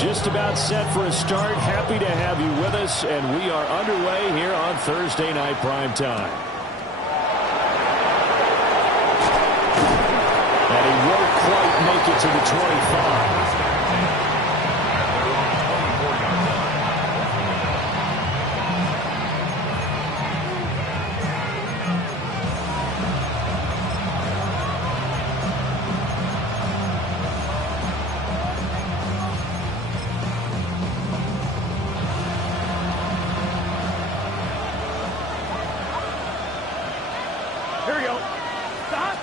Just about set for a start. Happy to have you with us, and we are underway here on Thursday Night Primetime. And he won't quite make it to the 25.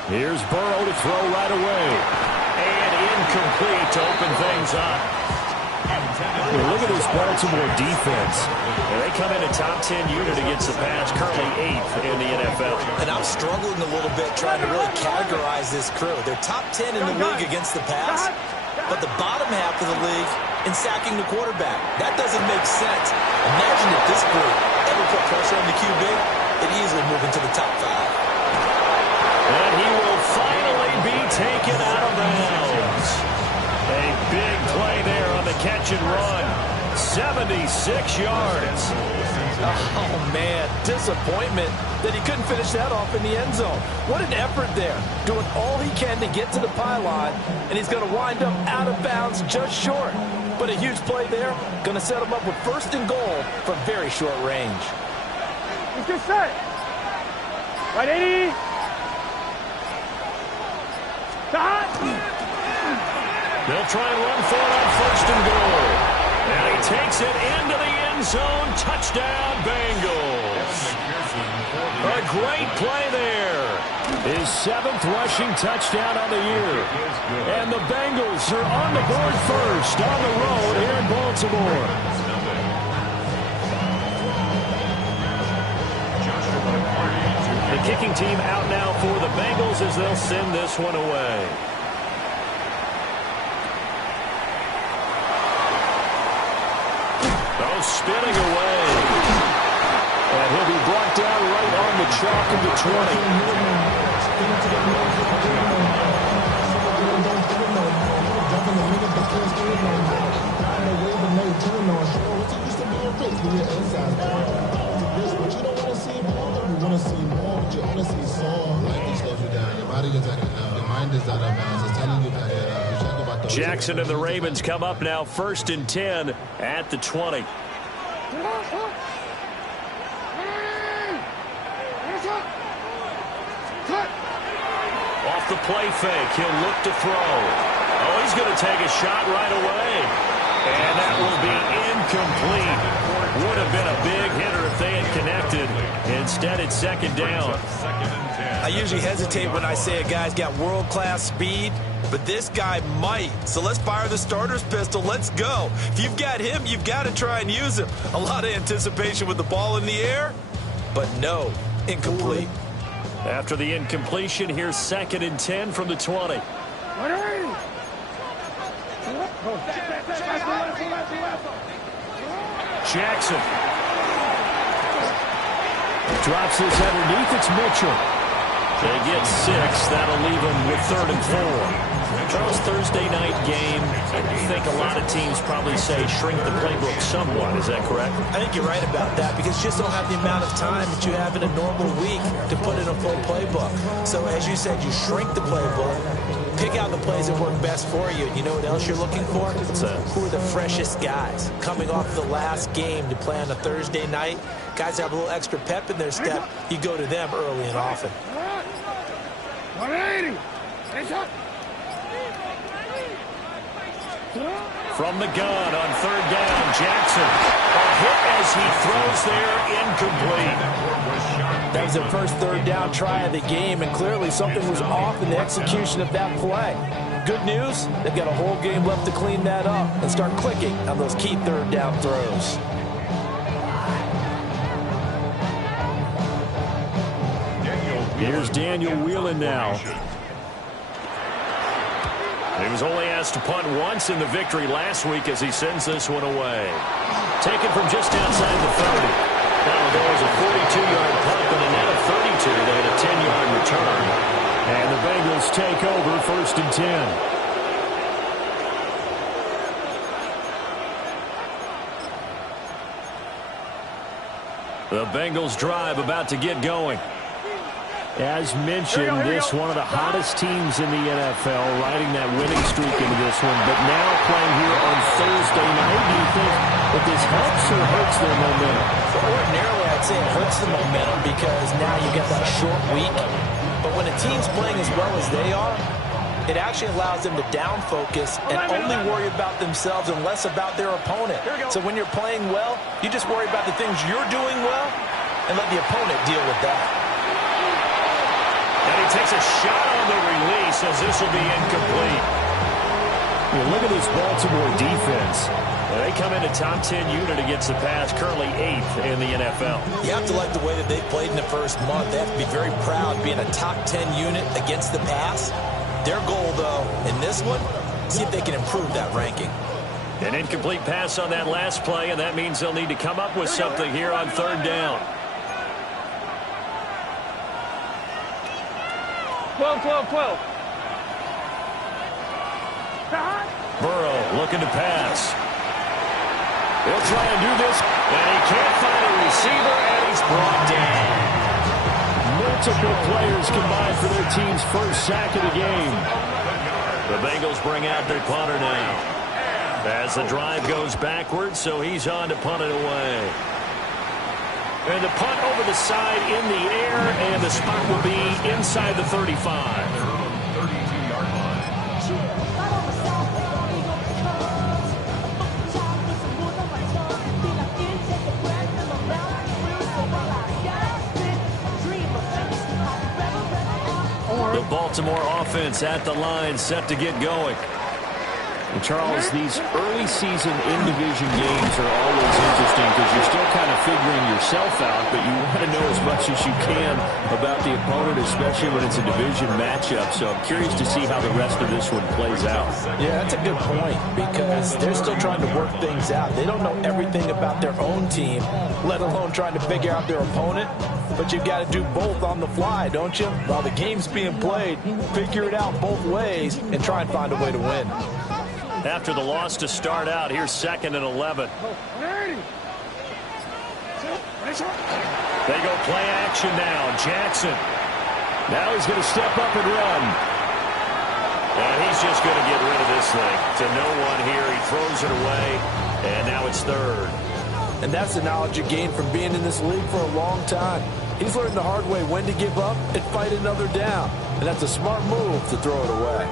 Here's Burrow to throw right away. And incomplete to open things up. Look at this Baltimore defense. They come in a top 10 unit against the pass, currently 8th in the NFL. And I'm struggling a little bit trying to really categorize this crew. They're top 10 in the league against the pass, but the bottom half of the league in sacking the quarterback. That doesn't make sense. Imagine if this group ever put pressure on the QB, they'd easily move into the top 5. And he will finally be taken out of bounds. A big play there on the catch and run. 76 yards. Oh, man, disappointment that he couldn't finish that off in the end zone. What an effort there, doing all he can to get to the pylon, and he's going to wind up out of bounds just short. But a huge play there, going to set him up with 1st and goal from very short range. Let's get set. Right, 80. They'll try and run for it on 1st and goal. And he takes it into the end zone. Touchdown, Bengals. A great play there. His 7th rushing touchdown on the year. And the Bengals are on the board first on the road here in Baltimore. The kicking team out now for the Bengals as they'll send this one away. Oh, spinning away. And he'll be brought down right on the chalk of the 20. Jackson and the Ravens come up now 1st and 10 at the 20. Off the play fake, he'll look to throw. Oh, he's going to take a shot right away. And that will be incomplete. Would have been a big hitter if they had connected. Instead, it's 2nd down. I usually hesitate when I say a guy's got world-class speed, but this guy might. So let's fire the starter's pistol. Let's go. If you've got him, you've got to try and use him. A lot of anticipation with the ball in the air, but no, incomplete. After the incompletion, here's 2nd and 10 from the 20. Jackson drops this underneath. It's Mitchell. They get 6. That'll leave them with 3rd and 4. Charles, Thursday night game, I think a lot of teams probably say shrink the playbook somewhat. Is that correct? I think you're right about that because you just don't have the amount of time that you have in a normal week to put in a full playbook. So as you said, you shrink the playbook, pick out the plays that work best for you. You know what else you're looking for? Who are the freshest guys coming off the last game to play on a Thursday night? Guys that have a little extra pep in their step, you go to them early and often. 180. From the gun on 3rd down, Jackson. A hit as he throws there, incomplete. That was their first 3rd down try of the game, and clearly something was off in the execution of that play. Good news, they've got a whole game left to clean that up and start clicking on those key 3rd down throws. Here's Daniel Whelan now. He was only asked to punt once in the victory last week as he sends this one away. Taken from just outside the 30. That one goes a 42-yard punt, but a net of 32. They had a 10-yard return. And the Bengals take over 1st and 10. The Bengals drive about to get going. As mentioned, this one of the hottest teams in the NFL, riding that winning streak into this one, but now playing here on Thursday night. Do you think that this helps or hurts their momentum? Ordinarily, I'd say it hurts the momentum because now you get that short week. But when a team's playing as well as they are, it actually allows them to down focus and only worry about themselves and less about their opponent. So when you're playing well, you just worry about the things you're doing well and let the opponent deal with that. And he takes a shot on the release as this will be incomplete. Look at this Baltimore defense. They come into top 10 unit against the pass, currently 8th in the NFL. You have to like the way that they played in the first month. They have to be very proud being a top 10 unit against the pass. Their goal, though, in this one, see if they can improve that ranking. An incomplete pass on that last play, and that means they'll need to come up with something here on third down. 12. Burrow looking to pass. He'll try and do this, and he can't find a receiver, and he's brought down. Multiple players combined for their team's first sack of the game. The Bengals bring out their punter now. As the drive goes backwards, so he's on to punt it away. And the punt over the side in the air, and the spot will be inside the 35. The Baltimore offense at the line, set to get going. And Charles, these early season in-division games are always interesting because you're still kind of figuring yourself out, but you want to know as much as you can about the opponent, especially when it's a division matchup. So I'm curious to see how the rest of this one plays out. Yeah, that's a good point because they're still trying to work things out. They don't know everything about their own team, let alone trying to figure out their opponent. But you've got to do both on the fly, don't you? While the game's being played, figure it out both ways and try and find a way to win. After the loss to start out, here's 2nd and 11. They go play action now. Jackson. Now he's going to step up and run. And he's just going to get rid of this thing. To no one here. He throws it away. And now it's 3rd. And that's the knowledge you gain from being in this league for a long time. He's learned the hard way when to give up and fight another down. And that's a smart move to throw it away.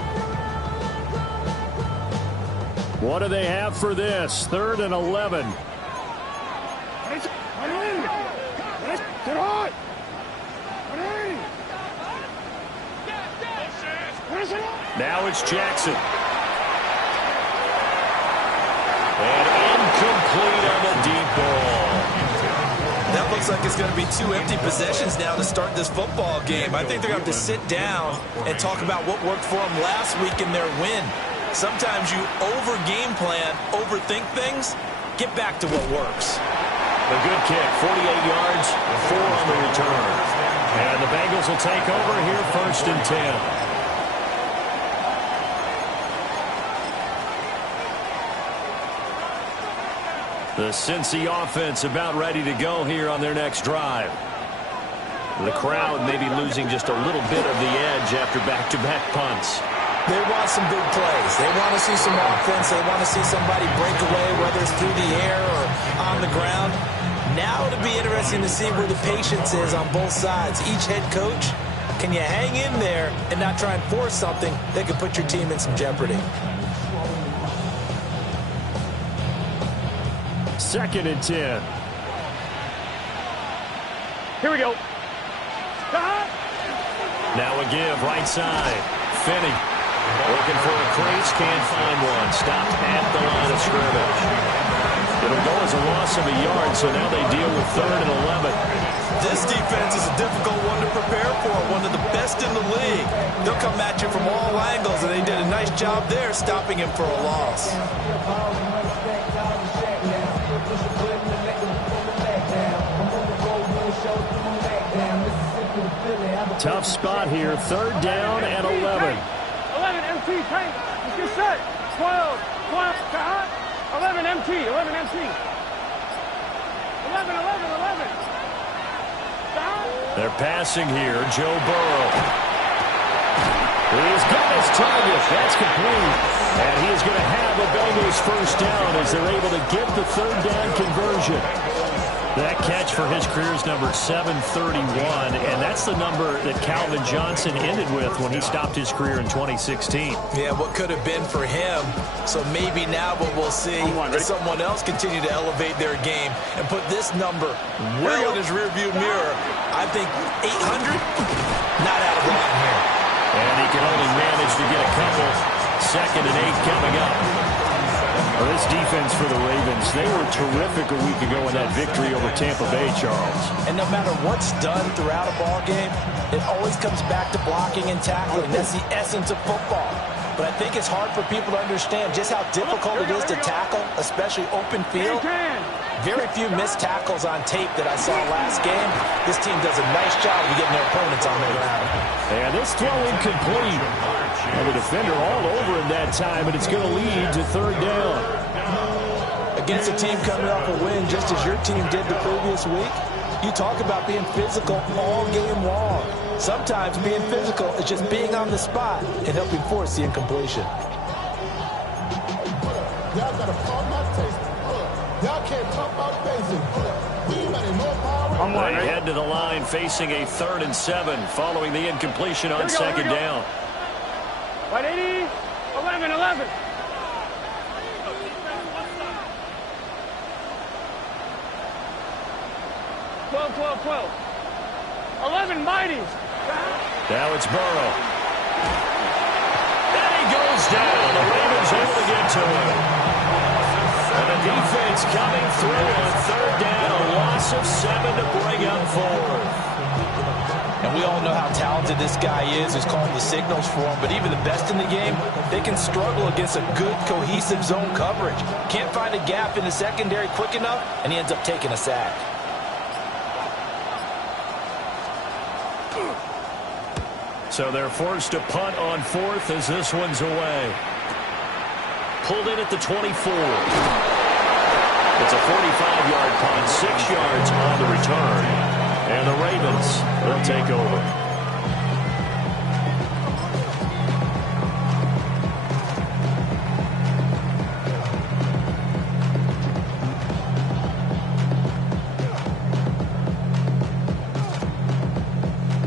What do they have for this? 3rd and 11. Now it's Jackson. And incomplete on the deep ball. That looks like it's going to be 2 empty possessions now to start this football game. I think they're going to have to sit down and talk about what worked for them last week in their win. Sometimes you over-game plan, overthink things, get back to what works. A good kick, 48 yards, 4 on the return. And the Bengals will take over here 1st and 10. The Cinci offense about ready to go here on their next drive. The crowd may be losing just a little bit of the edge after back-to-back punts. They want some big plays. They want to see some offense. They want to see somebody break away, whether it's through the air or on the ground. Now it'll be interesting to see where the patience is on both sides. Each head coach, can you hang in there and not try and force something that could put your team in some jeopardy? 2nd and 10. Here we go. Now a give, right side. Finney looking for a crease, can't find one. Stopped at the line of scrimmage. It'll go as a loss of a yard, so now they deal with 3rd and 11. This defense is a difficult one to prepare for, one of the best in the league. They'll come at you from all angles, and they did a nice job there stopping him for a loss. Tough spot here. 3rd down and 11. 11 MT, tank. Let's get set. 12, 11 MT, 11 MT. 11. They're passing here. Joe Burrow. He's got his target. That's complete. And he is going to have a Bengals first down as they're able to get the third down conversion. That catch for his career is number 731, and that's the number that Calvin Johnson ended with when he stopped his career in 2016. Yeah, what could have been for him. So maybe now what we'll see is someone else continue to elevate their game and put this number well in his rearview mirror. I think 800, not out of line here. And he can only manage to get a couple. 2nd and 8 coming up. Well, this defense for the Ravens, they were terrific a week ago in that victory over Tampa Bay, Charles. And no matter what's done throughout a ball game, it always comes back to blocking and tackling. That's the essence of football. But I think it's hard for people to understand just how difficult it is to tackle, especially open field. Very few missed tackles on tape that I saw last game. This team does a nice job of getting their opponents on the ground. And this throw incomplete. And the defender all over him that time, and it's going to lead to third down. Against a team coming off a win just as your team did the previous week, you talk about being physical all game long. Sometimes being physical is just being on the spot and helping force the incompletion. Y'all got to pump my taste. Y'all can't pump my basic. They head to the line facing a 3rd and 7 following the incompletion on 2nd down. 180, 11, 11. Twelve. 11 mighties. Now it's Burrow. And he goes down. The Ravens able to get to him. And the defense coming through on 3rd down. A loss of 7 to bring up 4th. And we all know how talented this guy is, who's calling the signals for him. But even the best in the game, they can struggle against a good, cohesive zone coverage. Can't find a gap in the secondary quick enough, and he ends up taking a sack. So they're forced to punt on 4th as this one's away. Pulled in at the 24. It's a 45-yard punt, 6 yards on the return. And the Ravens will take over.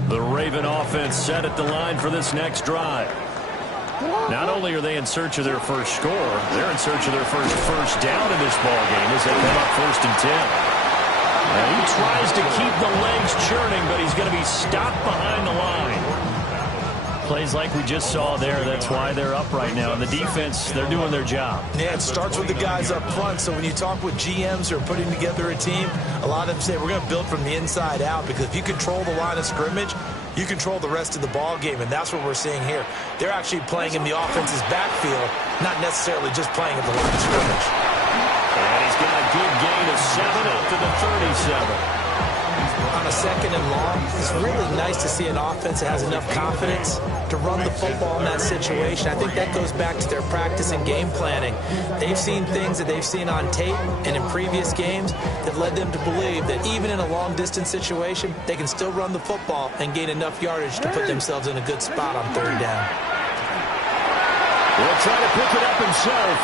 The Raven offense set at the line for this next drive. Not only are they in search of their first score, they're in search of their first down in this ball game as they come up 1st and 10. And he tries to keep the legs churning, but he's going to be stopped behind the line. Plays like we just saw there. That's why they're up right now. And the defense, they're doing their job. Yeah, it starts with the guys up front. So when you talk with GMs who are putting together a team, a lot of them say we're going to build from the inside out, because if you control the line of scrimmage, you control the rest of the ball game, and that's what we're seeing here. They're actually playing in the offense's backfield, not necessarily just playing at the line of scrimmage. And he's got a good gain of 7 up to the 37. On a 2nd and long, it's really nice to see an offense that has enough confidence to run the football in that situation. I think that goes back to their practice and game planning. They've seen things that they've seen on tape and in previous games that led them to believe that even in a long-distance situation, they can still run the football and gain enough yardage to put themselves in a good spot on 3rd down. He'll try to pick it up himself.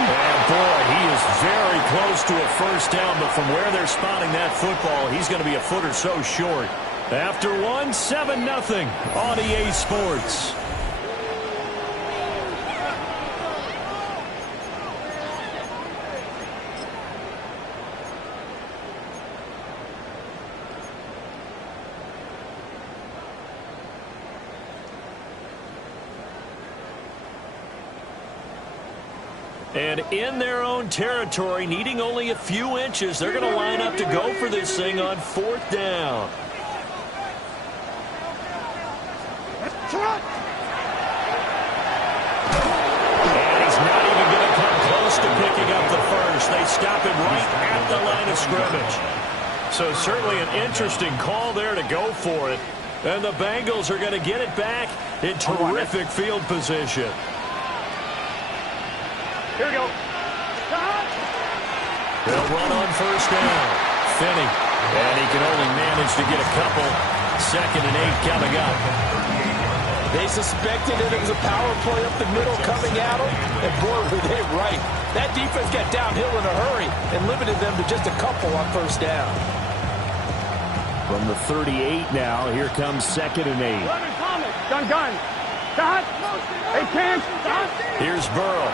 And boy, he is very close to a first down, but from where they're spotting that football, he's going to be a foot or so short. After 7-0 on EA Sports. And in their own territory, needing only a few inches, they're going to line up to go for this thing on 4th down. And he's not even going to come close to picking up the first. They stop him right at the line of scrimmage. So certainly an interesting call there to go for it. And the Bengals are going to get it back in terrific field position. Here we go. They'll run on 1st down. Finney And he can only manage to get a couple. 2nd and 8 coming up. They suspected it was a power play up the middle coming at them, and boy, were they right. That defense got downhill in a hurry and limited them to just a couple on 1st down. From the 38 now, here comes 2nd and 8. Gun. Stop. 8 Stop. Here's Burrow.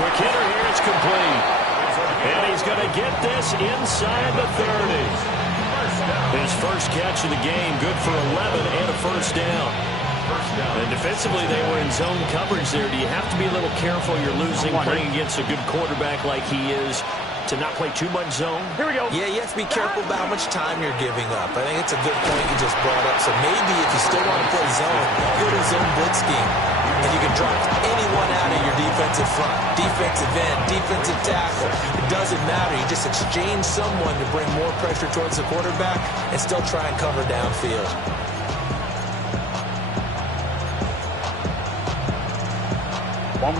Quick hitter here, it's complete. And he's going to get this inside the 30. His first catch of the game, good for 11 and a 1st down. And defensively, they were in zone coverage there. Do you have to be a little careful? You're losing playing against a good quarterback like he is to not play too much zone? Here we go. Yeah, you have to be careful about how much time you're giving up. I think it's a good point you just brought up. So maybe if you still want to play zone, go to zone blitz scheme. And you can drop anyone out of your defensive front, defensive end, defensive tackle. It doesn't matter. You just exchange someone to bring more pressure towards the quarterback and still try and cover downfield.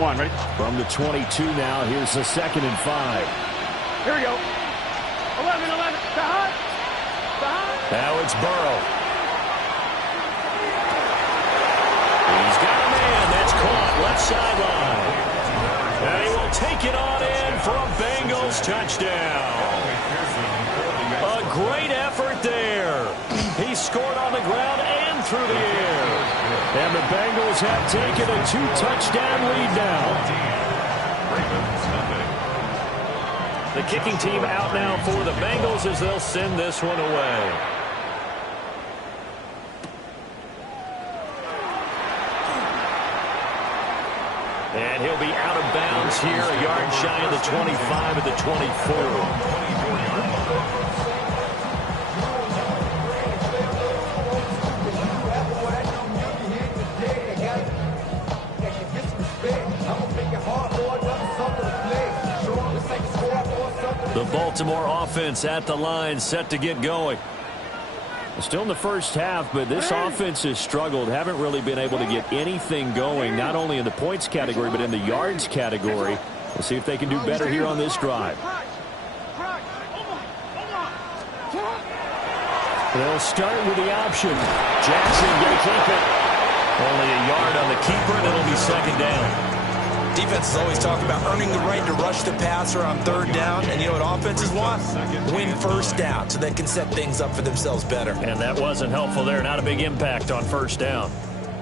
One, ready? From the 22 now, here's the 2nd and 5. Here we go. 11. Stop. Now it's Burrow. He's got a man. That's caught left sideline. And he will take it on in for a Bengals touchdown. A great effort there. He scored on the ground and through the air. And the Bengals have taken a 2-touchdown lead now. The kicking team out now for the Bengals as they'll send this one away. And he'll be out of bounds here, a yard shy of the 25 at the 24. The Baltimore offense at the line, set to get going. Still in the first half, but this offense has struggled. Haven't really been able to get anything going, not only in the points category, but in the yards category. We'll see if they can do better here on this drive. They'll start with the option. Jackson going to keep it. Only a yard on the keeper, and it'll be 2nd down. Defenses always talk about earning the right to rush the passer on 3rd down. And you know what offenses want? Win 1st down so they can set things up for themselves better. And that wasn't helpful there. Not a big impact on 1st down.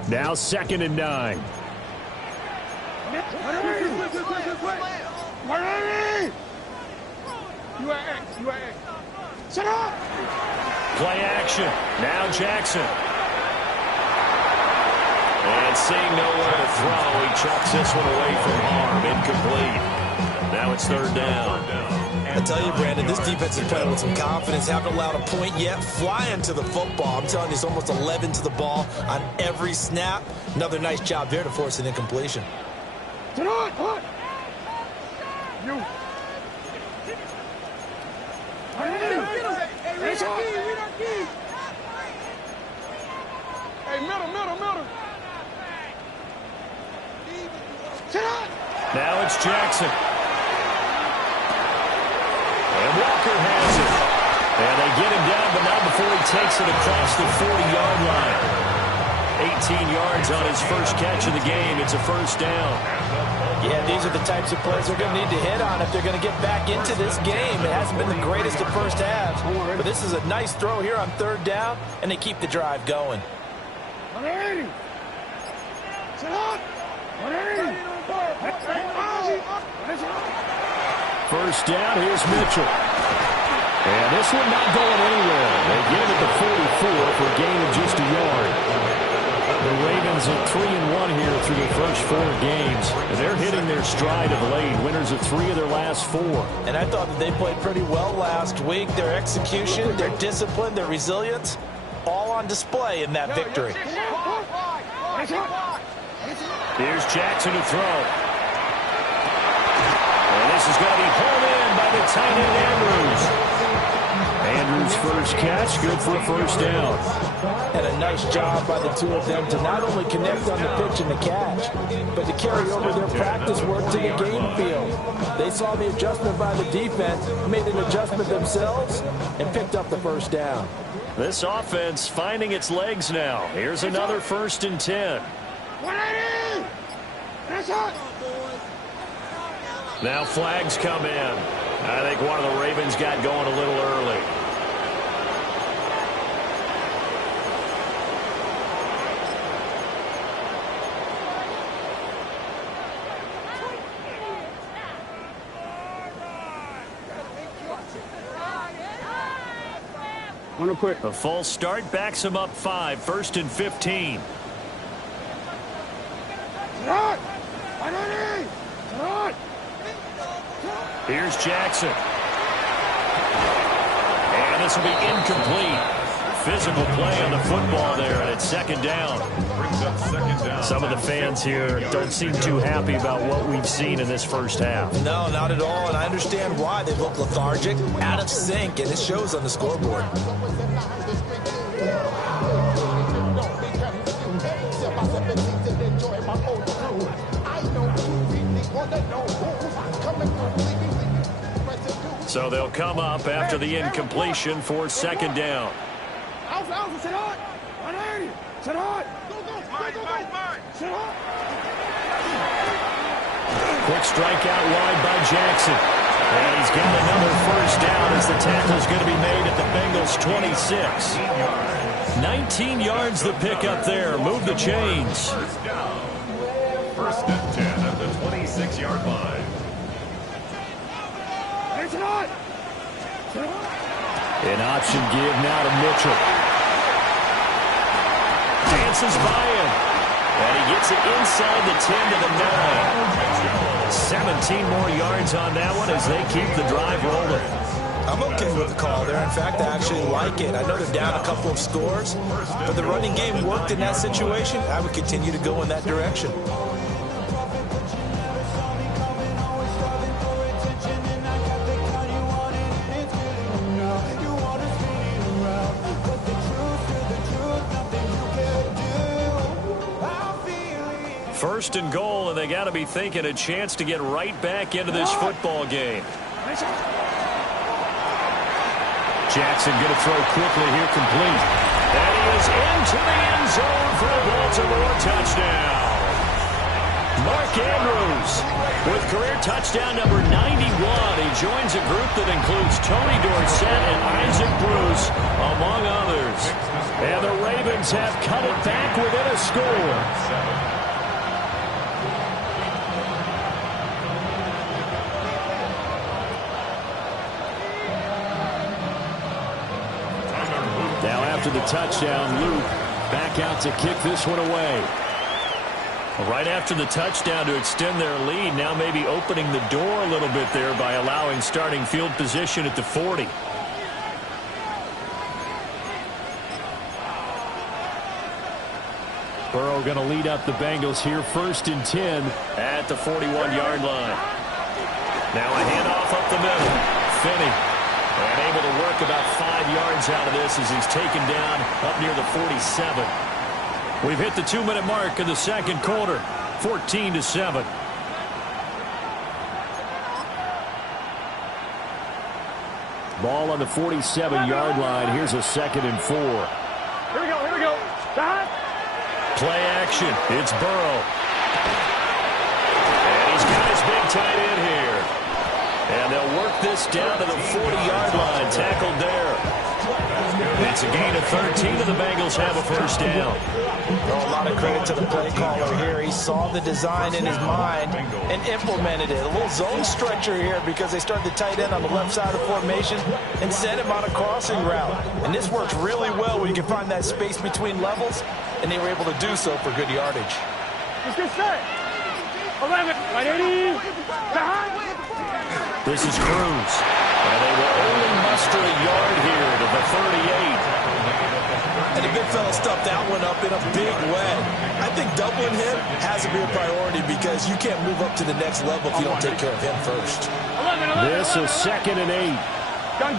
Now 2nd and 9. Shut up! Play action. Now Jackson. And seeing nowhere to throw, he chucks this one away from harm. Incomplete. Now it's 3rd down. I tell you, Brandon, this defense is playing with some confidence. Haven't allowed a point yet. Flying to the football. I'm telling you, it's almost 11 to the ball on every snap. Another nice job there to force an incompletion. Sit on! You. Hey, middle. Now it's Jackson. And Walker has it. And they get him down, but not before he takes it across the 40-yard line. 18 yards on his first catch of the game. It's a 1st down. Yeah, these are the types of plays they're going to need to hit on if they're going to get back into this game. It hasn't been the greatest of first halves, but this is a nice throw here on 3rd down, and they keep the drive going. 180. Sit up. 180. 1st down, here's Mitchell. And this one not going anywhere. They get him at the 44 for a gain of just a yard. The Ravens at 3-1 here through the first 4 games. And they're hitting their stride of late. Winners of 3 of their last 4. And I thought that they played pretty well last week. Their execution, their discipline, their resilience, all on display in that victory. Here's Jackson to throw. And this is going to be pulled in by the tight end Andrews. Andrews' first catch, good for a first down. And a nice job by the two of them to not only connect on the pitch and the catch, but to carry over their practice work to the game field. They saw the adjustment by the defense, made an adjustment themselves, and picked up the first down. This offense finding its legs now. Here's another 1st and 10. Now flags come in. I think one of the Ravens got going a little early. A full start backs him up 5, 1st and 15. Here's Jackson. And this will be incomplete. Physical play on the football there, and it's 2nd down. Some of the fans here don't seem too happy about what we've seen in this first half. No, not at all, and I understand why. They look lethargic, out of sync, and it shows on the scoreboard. So they'll come up after the incompletion for 2nd down. Quick strike out wide by Jackson. And he's got another first down as the tackle's going to be made at the Bengals' 26. 19 yards the pick up there. Move the chains. 1st and 10 at the 26-yard line. An option give now to Mitchell. Dances by him. And he gets it inside the 10 to the 9. 17 more yards on that one as they keep the drive rolling. I'm okay with the call there. In fact, I actually like it. I know they're down a couple of scores, but the running game worked in that situation. I would continue to go in that direction. First and goal, and they got to be thinking a chance to get right back into this football game. Jackson going to throw quickly here, complete. And he is into the end zone for a Baltimore touchdown. Mark Andrews with career touchdown number 91. He joins a group that includes Tony Dorsett and Isaac Bruce, among others. And the Ravens have cut it back within a score. To the touchdown, Luke back out to kick this one away. Right after the touchdown to extend their lead, now maybe opening the door a little bit there by allowing starting field position at the 40. Burrow going to lead up the Bengals here, 1st and 10 at the 41-yard line. Now a handoff up the middle. Finney. And able to work about 5 yards out of this as he's taken down up near the 47. We've hit the 2-minute mark in the 2nd quarter, 14-7. Ball on the 47-yard line. Here's a 2nd and 4. Here we go. Play action. It's Burrow. And he's got his big tight end here. And they'll work this down to the 40-yard line. Tackled there. It's a gain of 13, and the Bengals have a first down. A lot of credit to the play caller here. He saw the design in his mind and implemented it. A little zone stretcher here because they started the tight end on the left side of the formation and sent him on a crossing route. And this works really well when you can find that space between levels, and they were able to do so for good yardage. Let's get set. 11, 180. This is Cruz. And they will only muster a yard here to the 38. And the big fella stuffed that one up in a big way. I think doubling him has to be a priority because you can't move up to the next level if you don't take care of him first. 11. This is 2nd and 8.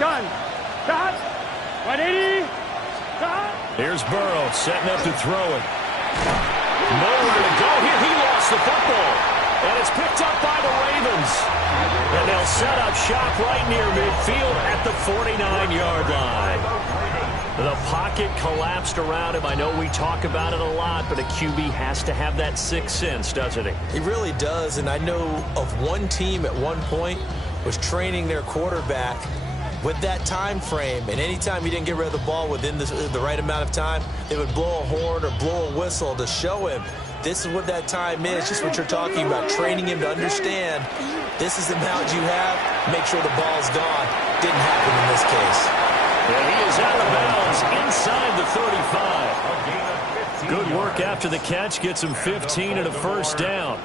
Gun. Stop. 180. Stop. Here's Burrow setting up to throw it. Nowhere to go here. He lost the football. And it's picked up by the Ravens. And they'll set up shop right near midfield at the 49-yard line. The pocket collapsed around him. I know we talk about it a lot, but a QB has to have that sixth sense, doesn't he? He really does, and I know of one team at one point was training their quarterback with that time frame, and anytime he didn't get rid of the ball within the right amount of time, they would blow a horn or blow a whistle to show him this is what that time is, just what you're talking about, training him to understand this is the amount you have, make sure the ball's gone. Didn't happen in this case. And he is out of bounds inside the 35. Good work after the catch. Gets him 15 and a first down.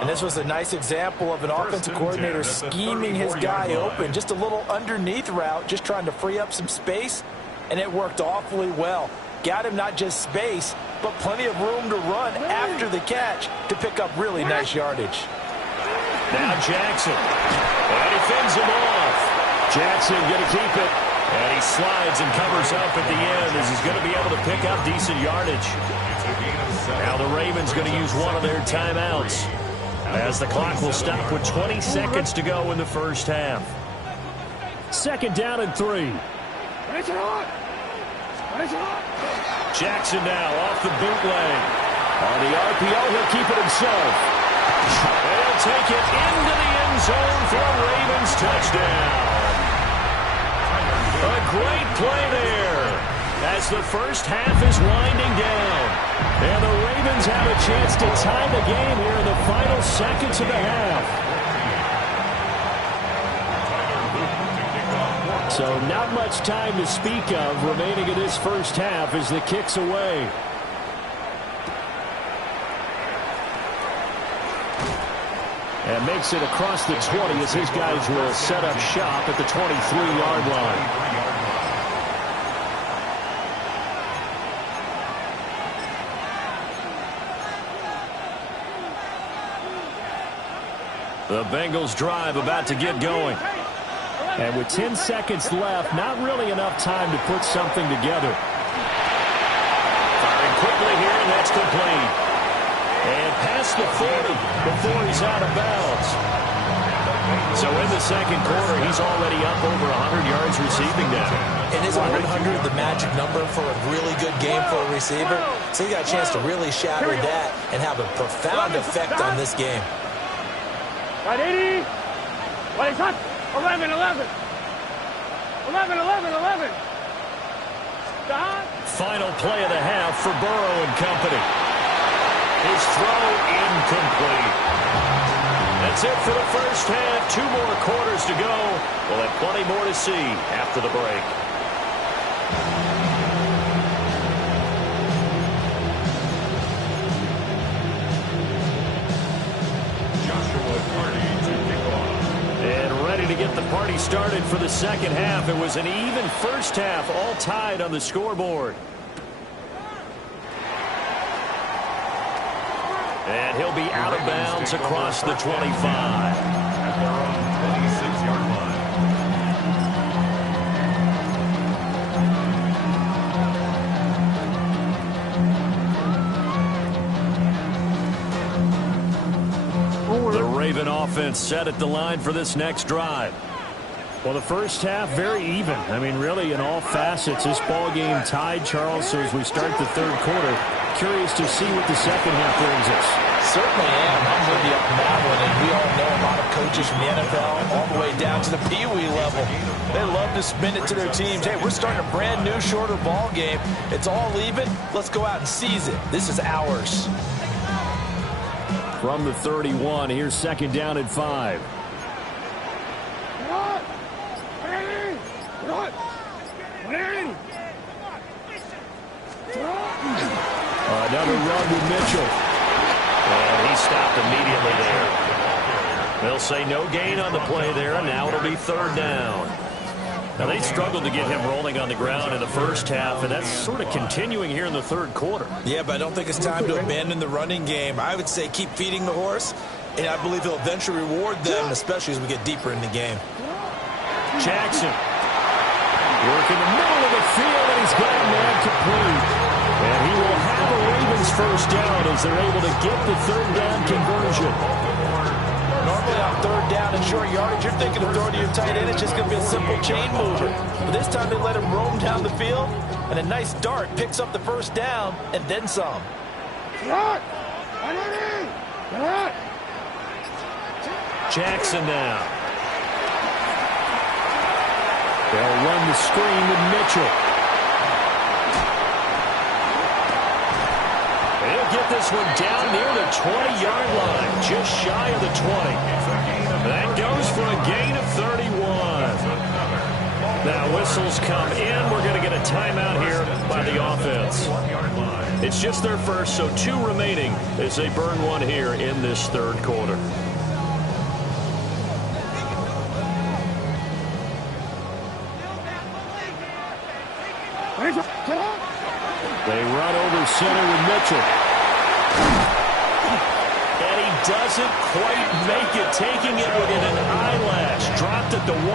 And this was a nice example of an offensive coordinator scheming his guy open. Just a little underneath route, just trying to free up some space, and it worked awfully well. Got him not just space, but plenty of room to run after the catch to pick up really nice yardage. Now Jackson. And he fends him off. Jackson going to keep it. And he slides and covers up at the end as he's going to be able to pick up decent yardage. Now the Ravens going to use one of their timeouts as the clock will stop with 20 seconds to go in the first half. Second down and 3. Jackson now off the bootleg. On the RPO, he'll keep it himself. They'll take it into the end zone for a Ravens touchdown. A great play there as the first half is winding down. And the Ravens have a chance to tie the game here in the final seconds of the half. So not much time to speak of remaining in this first half as the kick's away. And makes it across the 20 as his guys will set up shop at the 23-yard line. The Bengals drive about to get going. And with 10 seconds left, not really enough time to put something together. Firing quickly here, and that's complete. And past the 40 before he's out of bounds. So in the second quarter, he's already up over 100 yards receiving now. And isn't 100 the magic number for a really good game for a receiver? So he got a chance to really shatter that and have a profound effect on this game. 180. 11, 11. 11, 11, 11. Stop. Final play of the half for Burrow and company. His throw incomplete. That's it for the first half. 2 more quarters to go. We'll have plenty more to see after the break. And ready to get the party started for the second half. It was an even first half, all tied on the scoreboard. And he'll be out of bounds across the 25. At their own 26-yard line. The Raven offense set at the line for this next drive. Well, the first half, very even. I mean, really, in all facets, this ball game tied, Charles. So as we start the third quarter, curious to see what the second half brings us. Certainly am. I'm with you on that one, and we all know a lot of coaches from the NFL all the way down to the Pee-wee level. They love to spin it to their teams. Hey, we're starting a brand new, shorter ball game. It's all even. Let's go out and seize it. This is ours. From the 31, here's second down and 5. Another run with Mitchell. And he stopped immediately there. They'll say no gain on the play there, and now it'll be third down. Now, they struggled to get him rolling on the ground in the first half, and that's sort of continuing here in the third quarter. Yeah, but I don't think it's time to abandon the running game. I would say keep feeding the horse, and I believe he'll eventually reward them, especially as we get deeper in the game. Jackson. Working the middle of the field, and he's got a man complete. And he will have a Ravens first down as they're able to get the third down conversion. Normally on third down and short yardage, you're thinking of throwing to your tight end. It's just going to be a simple chain mover. But this time they let him roam down the field, and a nice dart picks up the first down and then some. Jackson now. They'll run the screen with Mitchell. They'll get this one down near the 20-yard line, just shy of the 20. That goes for a gain of 31. Now whistles come in. We're going to get a timeout here by the offense. It's just their first, so 2 remaining as they burn one here in this third quarter. They run over center with Mitchell. And he doesn't quite make it, taking it within an eyelash. Dropped at the 1.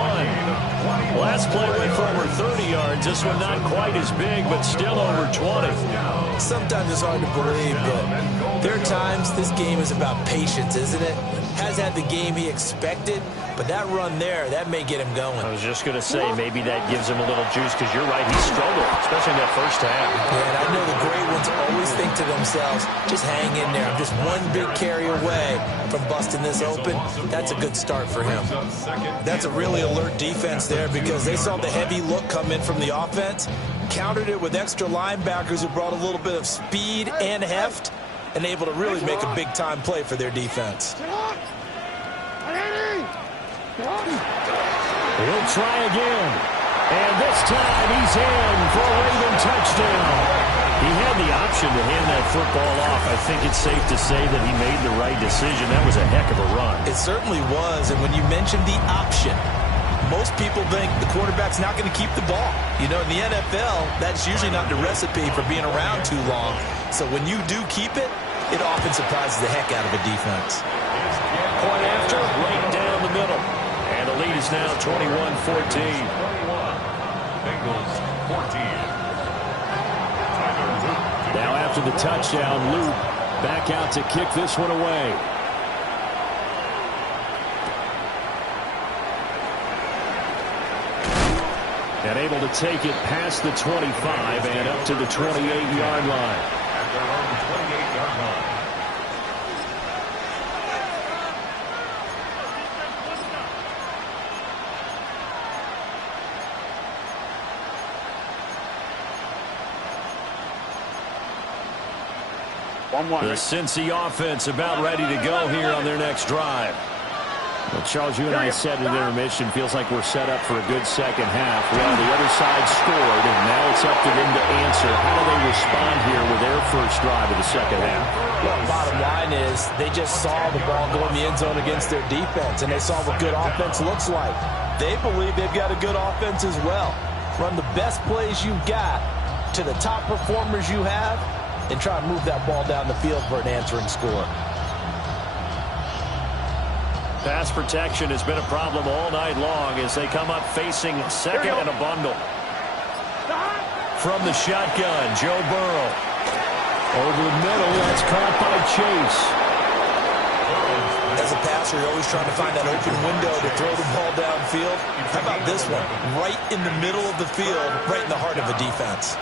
Last play went for over 30 yards. This one not quite as big, but still over 20. Sometimes it's hard to believe, but there are times this game is about patience, isn't it? Has had the game he expected, but that run there, that may get him going. I was just going to say, maybe that gives him a little juice, because you're right, he struggled, especially in that first half. Yeah, and I know the great ones always think to themselves, just hang in there. I'm just one big carry away from busting this open. That's a good start for him. That's a really alert defense there, because they saw the heavy look come in from the offense, countered it with extra linebackers who brought a little bit of speed and heft, and able to really make a big-time play for their defense. He'll try again. And this time he's in for a Raven touchdown. He had the option to hand that football off. I think it's safe to say that he made the right decision. That was a heck of a run. It certainly was. And when you mentioned the option, most people think the quarterback's not going to keep the ball. You know, in the NFL, that's usually not the recipe for being around too long. So when you do keep it, it often surprises the heck out of a defense. Point after, right down the middle. And the lead is now 21-14. Bengals 14. Now after the touchdown, Luke back out to kick this one away. And able to take it past the 25 and up to the 28-yard line. At their own 28-yard line. The Cinci offense about ready to go here on their next drive. Well, Charles, you and I said at intermission, feels like we're set up for a good second half. Well, the other side scored, and now it's up to them to answer. How do they respond here with their first drive of the second half? Well, bottom line is they just saw the ball go in the end zone against their defense, and they saw what good offense looks like. They believe they've got a good offense as well. Run the best plays you've got to the top performers you have, and try and move that ball down the field for an answering score. Pass protection has been a problem all night long as they come up facing second and a bundle. From the shotgun, Joe Burrow. Over the middle, that's caught by Chase. As a passer, you're always trying to find that open window to throw the ball downfield. How about this one? Right in the middle of the field, right in the heart of a defense.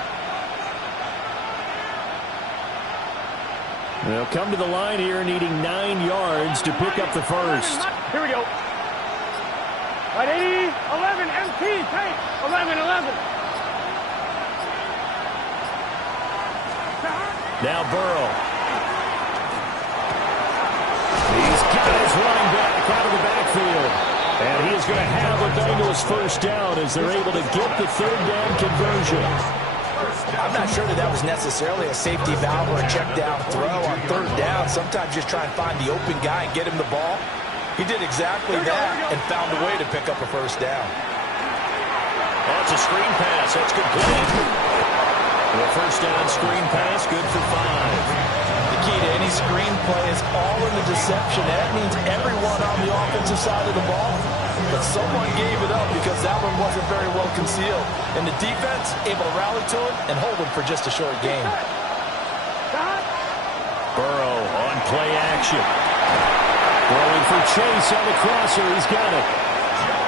They'll come to the line here needing 9 yards to pick up the first. Here we go. Right, 80, 11, MT, tank, 11, 11. Now Burrow. He's got his running back out of the backfield. And he is going to have a Bengals first down as they're able to get the third down conversion. I'm not sure that was necessarily a safety valve or a check down throw on third down. Sometimes just try and find the open guy and get him the ball. He did exactly that and found a way to pick up a first down. That's a screen pass. That's complete. The first down screen pass, good for 5. The key to any screen play is all in the deception. That means everyone on the offensive side of the ball but someone gave it up because that one wasn't very well concealed. And the defense able to rally to him and hold him for just a short game. Burrow on play action. Throwing for Chase on the crosser. He's got it.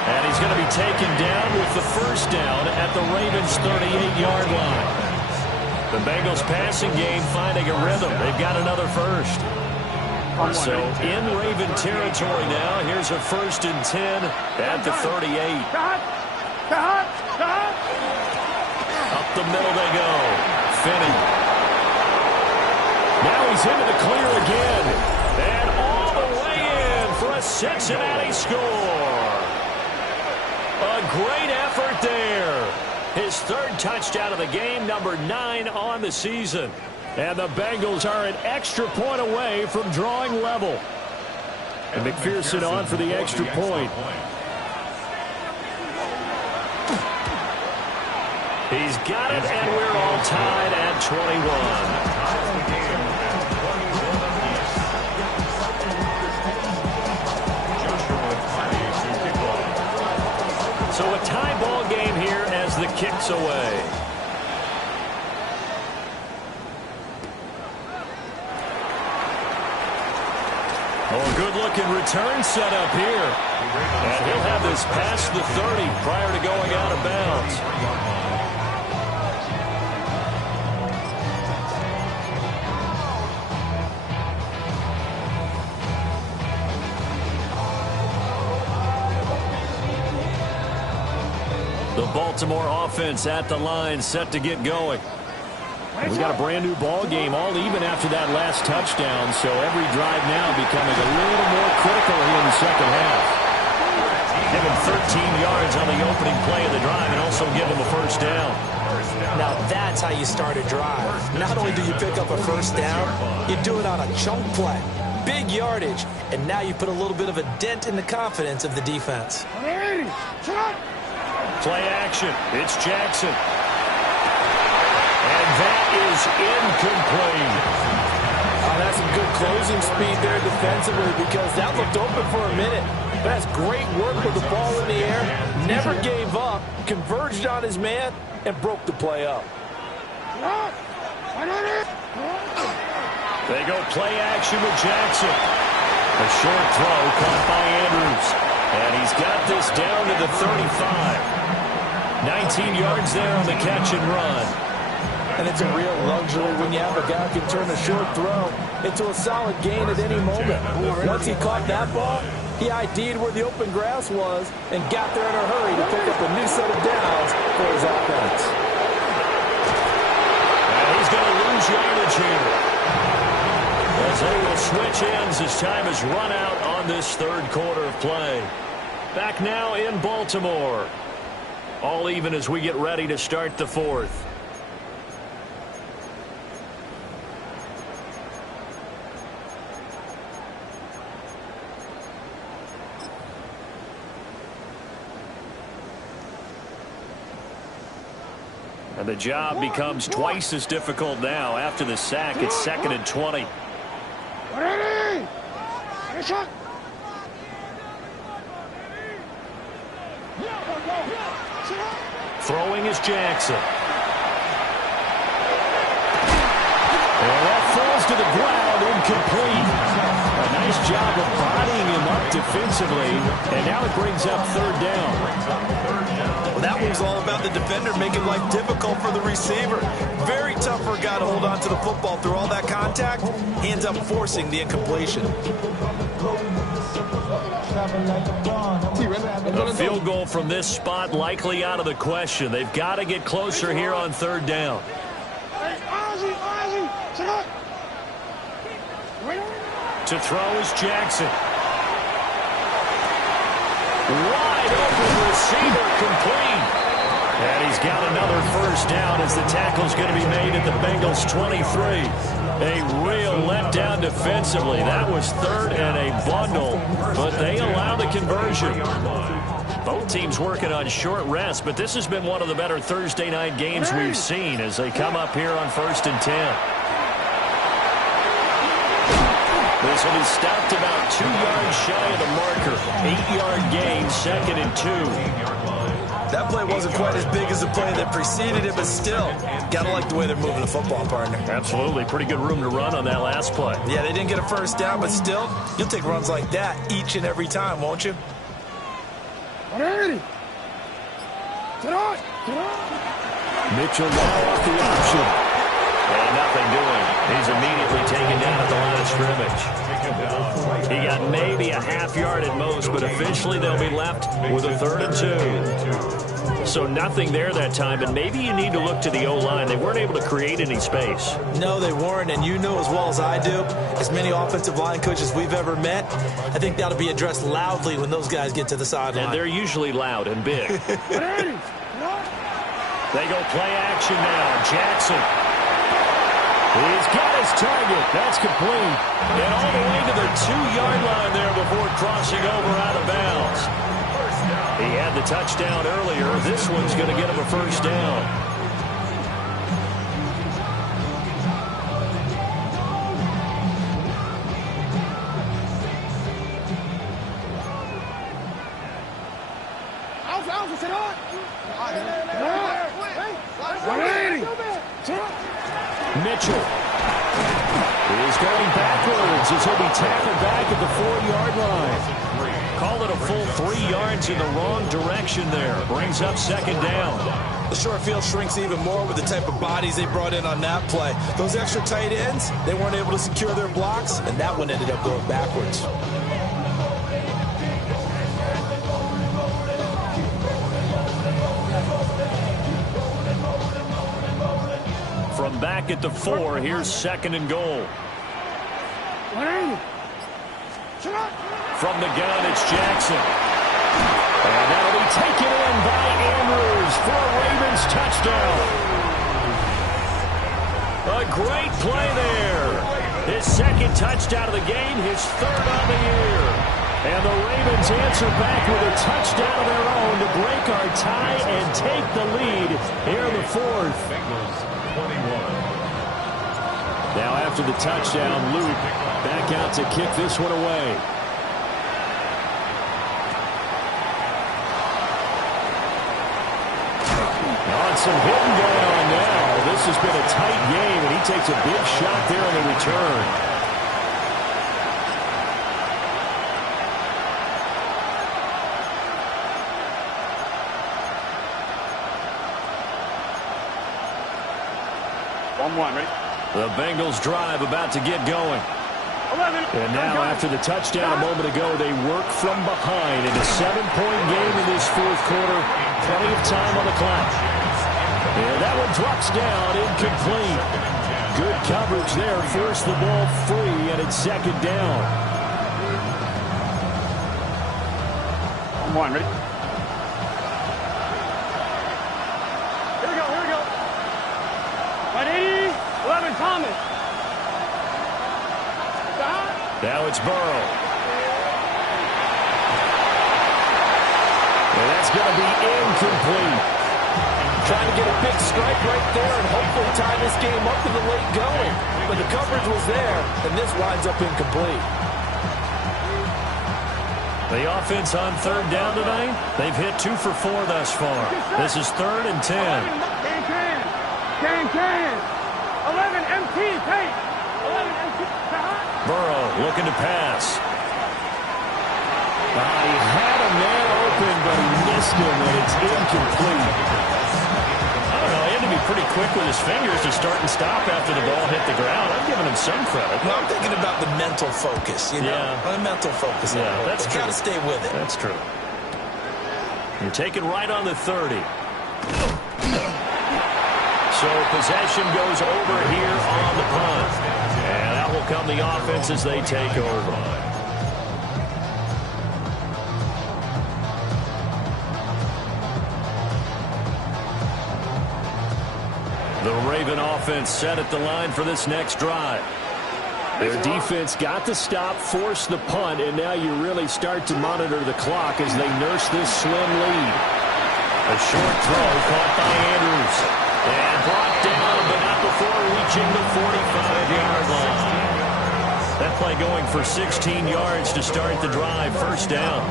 And he's going to be taken down with the first down at the Ravens' 38-yard line. The Bengals passing game finding a rhythm. They've got another first. So in Raven territory now, here's a 1st and 10 at the 38. Up the middle they go. Finney. Now he's into the clear again. And all the way in for a Cincinnati score. A great effort there. His 3rd touchdown of the game, number 9 on the season. And the Bengals are an extra point away from drawing level. And McPherson on for the extra point. He's got it, and we're all tied at 21. So a tie ball game here as the kick's away. Oh, good-looking return set up here. And he'll have this past the 30 prior to going out of bounds. The Baltimore offense at the line, set to get going. We got a brand new ball game, all even after that last touchdown, so every drive now becoming a little more critical here in the second half. Give him 13 yards on the opening play of the drive and also give him a first down. Now that's how you start a drive. Not only do you pick up a first down, you do it on a chunk play. Big yardage, and now you put a little bit of a dent in the confidence of the defense. Play action. It's Jackson. And that is incomplete. Oh, that's some good closing speed there defensively because that looked open for a minute. That's great work with the ball in the air. Never gave up, converged on his man, and broke the play up. They go play action with Jackson. A short throw caught by Andrews. And he's got this down to the 35. 19 yards there on the catch and run. And it's a real luxury when you have a guy who can turn a short throw into a solid gain at any moment. Once he caught that ball, he ID'd where the open grass was and got there in a hurry to pick up a new set of downs for his offense. And he's going to lose yardage here. As they will switch ends as time has run out on this 3rd quarter of play. Back now in Baltimore. All even as we get ready to start the 4th. And the job becomes twice as difficult now after the sack. It's 2nd and 20. Throwing is Jackson. And that falls to the ground, incomplete. A nice job of bodying him up defensively. And now it brings up 3rd down. Well, that one's all about the defender making life difficult for the receiver. Very tough for a guy to hold on to the football through all that contact. Ends up forcing the incompletion. A field goal from this spot likely out of the question. They've got to get closer here on 3rd down. To throw is Jackson. Wide open receiver, complete. And he's got another first down as the tackle's going to be made at the Bengals' 23. A real letdown defensively. That was 3rd and a bundle, but they allow the conversion. Both teams working on short rest, but this has been one of the better Thursday night games we've seen as they come up here on 1st and 10. This will be stopped about 2 yards shy of the marker. 8-yard gain, 2nd and 2. That play wasn't quite as big as the play that preceded it, but still, got to like the way they're moving the football, partner. Absolutely. Pretty good room to run on that last play. Yeah, they didn't get a first down, but still, you'll take runs like that each and every time, won't you? Mitchell now off the option. And nothing doing. He's immediately taken down at the line of scrimmage. He got maybe a half-yard at most, but officially they'll be left with a 3rd and 2. So nothing there that time, and maybe you need to look to the O-line. They weren't able to create any space. No, they weren't, and you know as well as I do, as many offensive line coaches we've ever met, I think that'll be addressed loudly when those guys get to the sideline. And they're usually loud and big. They go play action now. Jackson. He's got his target. That's complete. And all the way to the 2-yard line there before crossing over out of bounds. He had the touchdown earlier. This one's going to get him a first down. Mitchell is going backwards as he'll be tackled back at the 4-yard line. Call it a full 3 yards in the wrong direction there. Brings up 2nd down. The short field shrinks even more with the type of bodies they brought in on that play. Those extra tight ends, they weren't able to secure their blocks, and that one ended up going backwards. From back at the 4, here's 2nd and goal. From the gun, it's Jackson. And that'll be taken in by Andrews for a Ravens touchdown. A great play there. His 2nd touchdown of the game, his 3rd on the year. And the Ravens answer back with a touchdown of their own to break our tie and take the lead here in the 4th. Now after the touchdown, Luke back out to kick this one away. On some hitting going on now. This has been a tight game, and he takes a big shot there on the return. Ready? The Bengals drive about to get going. 11. And now after the touchdown a moment ago, they work from behind in a 7-point game in this 4th quarter. Plenty of time on the clock. And that one drops down, incomplete. Good coverage there, forced the ball free, and it's 2nd down. Ready? Here we go. Ready? 11, Thomas. Now it's Burrow. And that's going to be incomplete. Trying to get a big strike right there and hopefully tie this game up in the late going. But the coverage was there, and this winds up incomplete. The offense on 3rd down tonight, they've hit 2 for 4 thus far. This is 3rd and 10. Can. 11, MT, take. 11, MT. Burrow looking to pass. He had a man open, but he missed him, and it's incomplete. I don't know. He had to be pretty quick with his fingers to start and stop after the ball hit the ground. I'm giving him some credit. No, I'm thinking about the mental focus, you know? Yeah. The mental focus. Yeah, that's true. Got to stay with it. That's true. You're taking right on the 30. So possession goes over here on the punt. And out will come the offense as they take over. The Raven offense set at the line for this next drive. Their defense got the stop, forced the punt, and now you really start to monitor the clock as they nurse this slim lead. A short throw caught by Andrews. And brought down, but not before reaching the 45-yard line. That play going for 16 yards to start the drive. First down.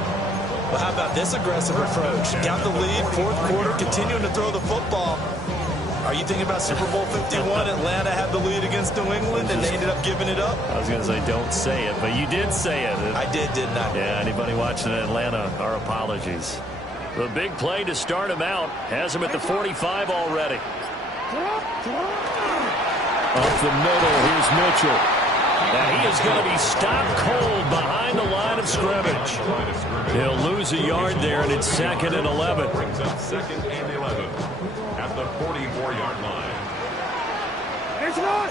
Well, how about this aggressive approach? Got the lead, fourth quarter, continuing to throw the football. Are you thinking about Super Bowl 51? Atlanta had the lead against New England, and they ended up giving it up? I was going to say, don't say it, but you did say it. I did, didn't I? Yeah, anybody watching in Atlanta, our apologies. The big play to start him out. Has him at the 45 already. Up the middle, here's Mitchell. Now he is going to be stopped cold behind the line of scrimmage. He'll lose a yard there, and it's 2nd and 11. Brings up 2nd and 11 at the 44-yard line. It's on.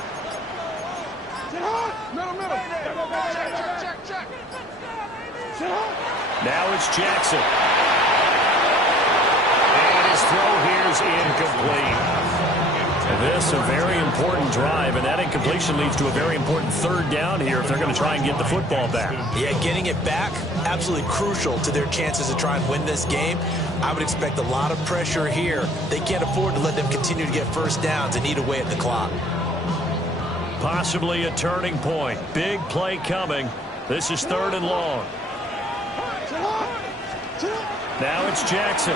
Sit hard. Middle. Check. Sit hard. Now it's Jackson. And his throw here is incomplete. This a very important drive, and that incompletion leads to a very important third down here if they're going to try and get the football back. Yeah, getting it back, absolutely crucial to their chances to try and win this game. I would expect a lot of pressure here. They can't afford to let them continue to get first downs and eat away at the clock. Possibly a turning point. Big play coming. This is 3rd and long. Now it's Jackson.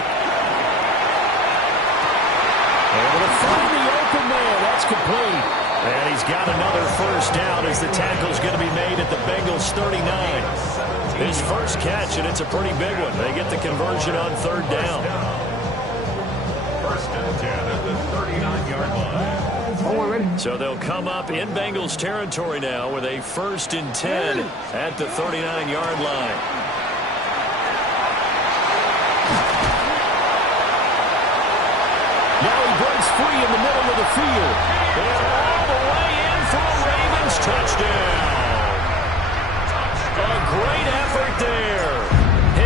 Able to find the open man. That's complete. And he's got another first down as the tackle's going to be made at the Bengals 39. His first catch, and it's a pretty big one. They get the conversion on 3rd down. 1st and 10 at the 39-yard line. So they'll come up in Bengals territory now with a 1st and 10 at the 39-yard line. Now he breaks free in the middle of the field. And all the way in for a Ravens touchdown. A great effort there.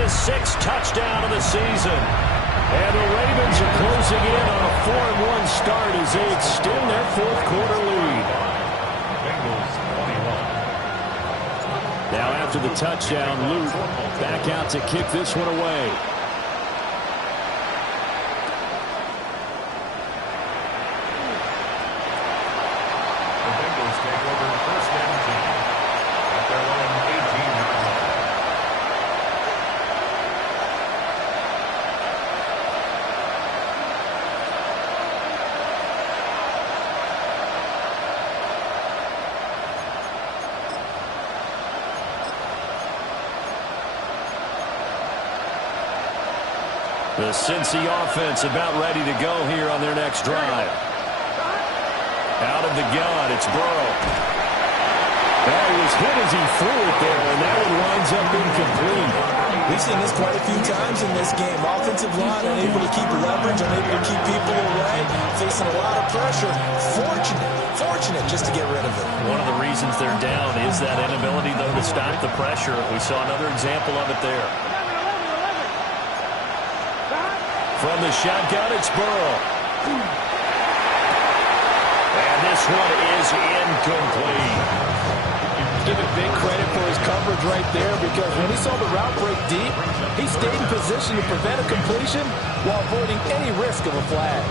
His 6th touchdown of the season. And the Ravens are closing in on a 4-1 start as they extend their 4th quarter lead. Bengals 21. Now after the touchdown, Luke back out to kick this one away. The Cinci offense about ready to go here on their next drive. Out of the gun, it's Burrow. Well, he was hit as he threw it there, and that one winds up incomplete. We've seen this quite a few times in this game. Offensive line unable to keep leverage, unable to keep people away, facing a lot of pressure. Fortunate just to get rid of it. One of the reasons they're down is that inability, though, to stop the pressure. We saw another example of it there. From the shotgun, it's Burrow. And this one is incomplete. Give it big credit for his coverage right there, because when he saw the route break deep, he stayed in position to prevent a completion while avoiding any risk of a flag.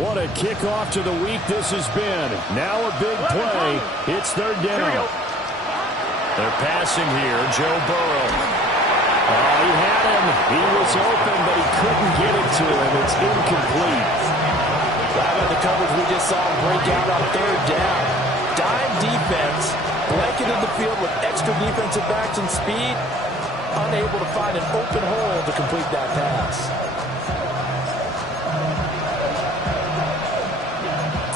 What a kickoff to the week this has been. Now a big play. It's 3rd down. They're passing here, Joe Burrow. Oh, he had him. He was open, but he couldn't get it to him. It's incomplete. How about the coverage we just saw him break out on 3rd down? Dime defense, blanketed the field with extra defensive backs and speed, unable to find an open hole to complete that pass.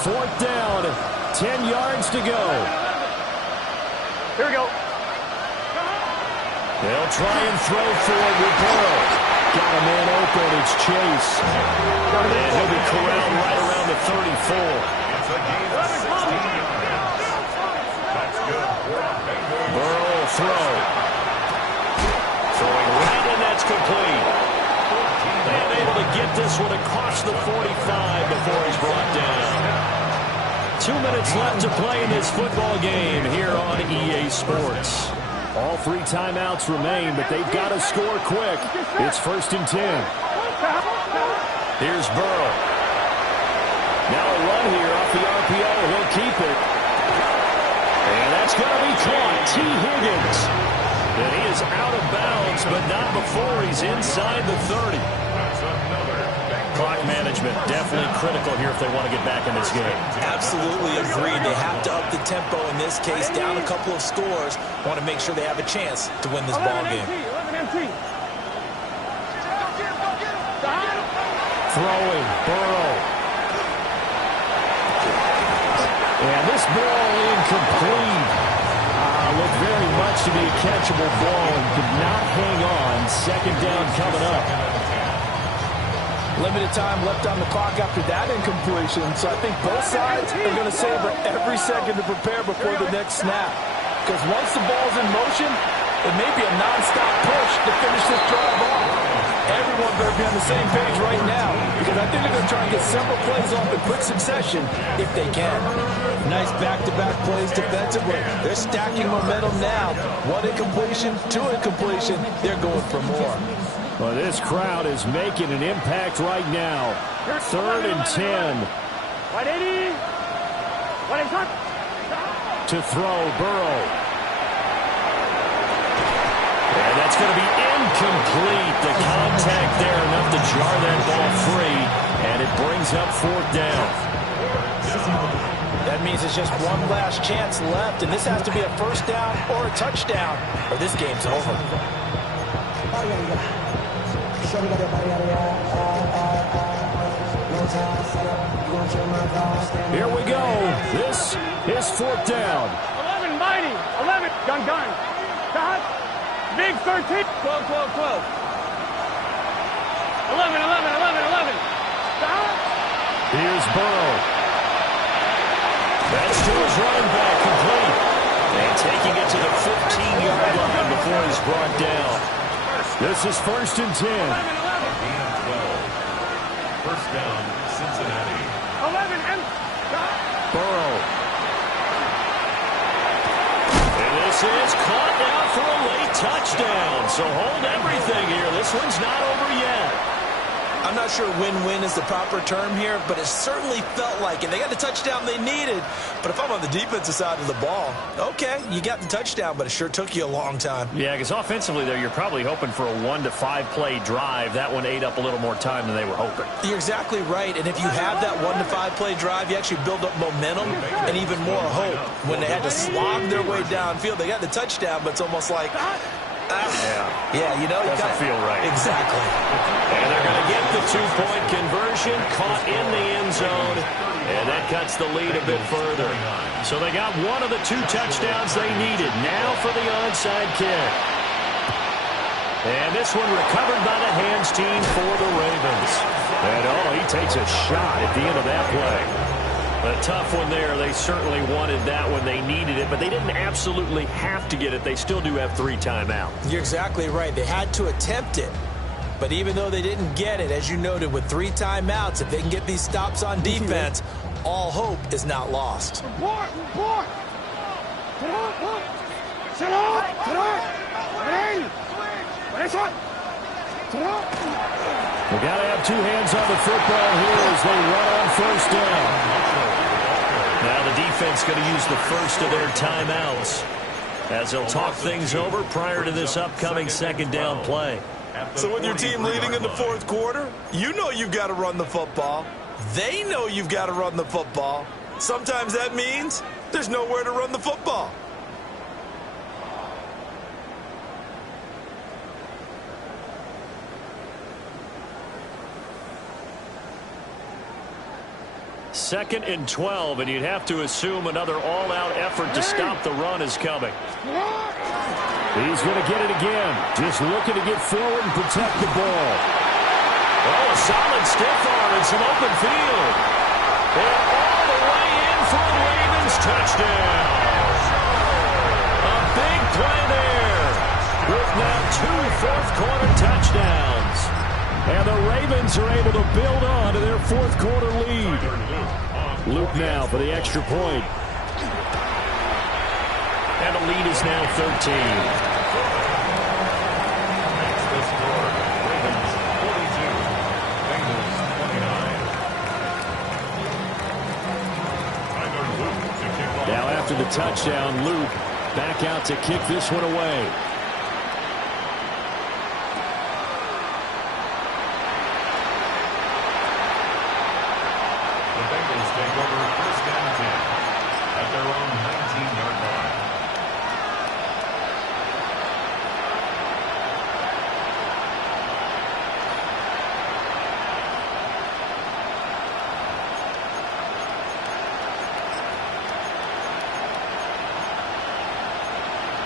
4th down, 10 yards to go. Here we go. They'll try and throw for it with Burrow. Got a man open. It's Chase. And he'll be corralled right around the 34. It's a gain of 16 yards. That's good. Burrow will throw. Throwing right, and that's complete. And able to get this one across the 45 before he's brought down. 2 minutes left to play in this football game here on EA Sports. All 3 timeouts remain, but they've got to score quick. It's 1st and 10. Here's Burrow. Now a run here off the RPO. He'll keep it. And that's going to be caught. T. Higgins. And he is out of bounds, but not before he's inside the 30. Clock management definitely critical here if they want to get back in this game. Absolutely agreed. They have to up the tempo in this case, down a couple of scores. Want to make sure they have a chance to win this ball game. 11 MT. Throwing, Burrow. And this ball incomplete. Looked very much to be a catchable ball and could not hang on. Second down coming up. Limited time left on the clock after that incompletion. So I think both sides are going to savor every second to prepare before the next snap. Because once the ball's in motion, it may be a nonstop push to finish this drive off. Everyone better be on the same page right now, because I think they're going to try and get several plays off in quick succession if they can. Nice back-to-back plays defensively. They're stacking momentum now. One incompletion, two incompletion. They're going for more. Well, this crowd is making an impact right now. 3rd and 10. 180. 180. To throw, Burrow. And that's going to be incomplete. The contact there enough to jar that ball free, and it brings up 4th down. That means it's just one last chance left, and this has to be a first down or a touchdown, or this game's over. Here we go. This is 4th down. 11 mighty. 11. Gun. Stop. Big 13. 12. 11. Stop. Here's Burrow. That's to his running back, complete. And taking it to the 15-yard line before he's brought down. This is 1st and 10. 12. First down, Cincinnati. 11 and stop. Burrow. And this is caught now for a late touchdown. So hold everything here. This one's not over yet. I'm not sure win-win is the proper term here, but it certainly felt like it. They got the touchdown they needed, but if I'm on the defensive side of the ball, okay, you got the touchdown, but it sure took you a long time. Yeah, because offensively there, you're probably hoping for a 1 to 5 play drive. That one ate up a little more time than they were hoping. You're exactly right, and if you have that 1 to 5 play drive, you actually build up momentum and even more hope. When they had to slog their way downfield, they got the touchdown, but it's almost like, yeah, you know, doesn't feel right. Exactly. And they're going to get the 2-point conversion, caught in the end zone, and that cuts the lead a bit further. So they got one of the 2 touchdowns they needed. Now for the onside kick. And this one recovered by the hands team for the Ravens. And he takes a shot at the end of that play. A tough one there. They certainly wanted that when they needed it, but they didn't absolutely have to get it. They still do have 3 timeouts. You're exactly right. They had to attempt it. But even though they didn't get it, as you noted, with 3 timeouts, if they can get these stops on defense, all hope is not lost. Report. Sit up. We got to have 2 hands on the football here as they run on 1st down. Now the defense going to use the first of their timeouts as they'll talk things over prior to this upcoming 2nd down play. So with your team leading in the 4th quarter, you know you've got to run the football. They know you've got to run the football. Sometimes that means there's nowhere to run the football. Second and 12, and you'd have to assume another all-out effort to stop the run is coming. He's going to get it again. Just looking to get forward and protect the ball. Oh, a solid stiff arm and some open field. And all the way in for a Ravens touchdown. A big play there with now 2 fourth-quarter touchdowns. And the Ravens are able to build on to their 4th quarter lead. Luke now for the extra point. And the lead is now 13. touchdown. Luke back out to kick this one away. The Bengals take over first and 10 at their own 19-yard line.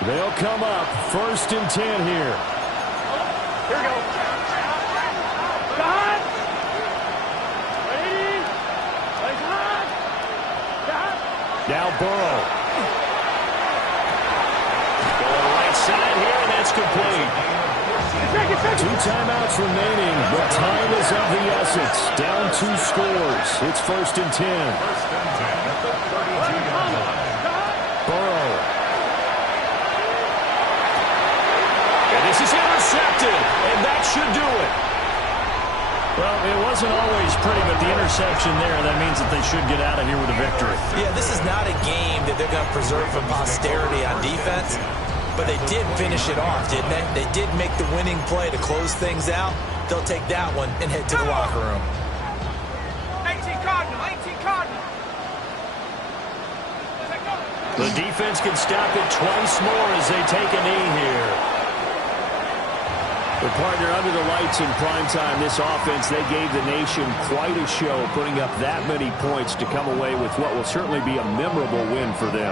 They'll come up first and 10 here. Here we go. Stop. Ready. Place hot. Stop. Now Burrow. Going right side here, and that's complete. Two timeouts remaining, but time is of the essence. Down 2 scores. It's first and 10. First and 10 at the 32-yard line. Burrow. This is intercepted, and that should do it. Well, it wasn't always pretty, but the interception there, that means that they should get out of here with a victory. Yeah, this is not a game that they're going to preserve for posterity on defense, but they did finish it off, didn't they? They did make the winning play to close things out. They'll take that one and head to the locker room. 18 Cardinal, 18 Cardinal. The defense can stop it twice more as they take a knee here. The partner under the lights in primetime, this offense, they gave the nation quite a show, putting up that many points to come away with what will certainly be a memorable win for them.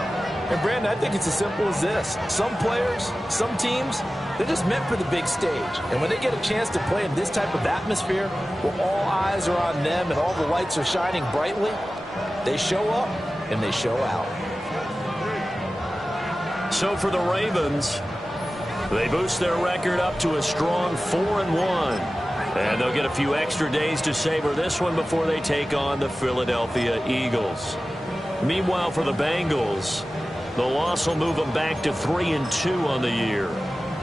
And, Brandon, I think it's as simple as this. Some players, some teams, they're just meant for the big stage. And when they get a chance to play in this type of atmosphere, where all eyes are on them and all the lights are shining brightly, they show up and they show out. So for the Ravens, they boost their record up to a strong 4-1. And they'll get a few extra days to savor this one before they take on the Philadelphia Eagles. Meanwhile, for the Bengals, the loss will move them back to 3-2 on the year.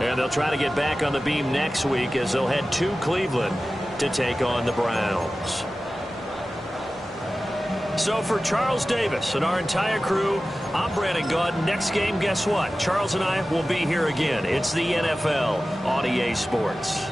And they'll try to get back on the beam next week as they'll head to Cleveland to take on the Browns. So for Charles Davis and our entire crew, I'm Brandon Gaudin. Next game, guess what? Charles and I will be here again. It's the NFL on EA Sports.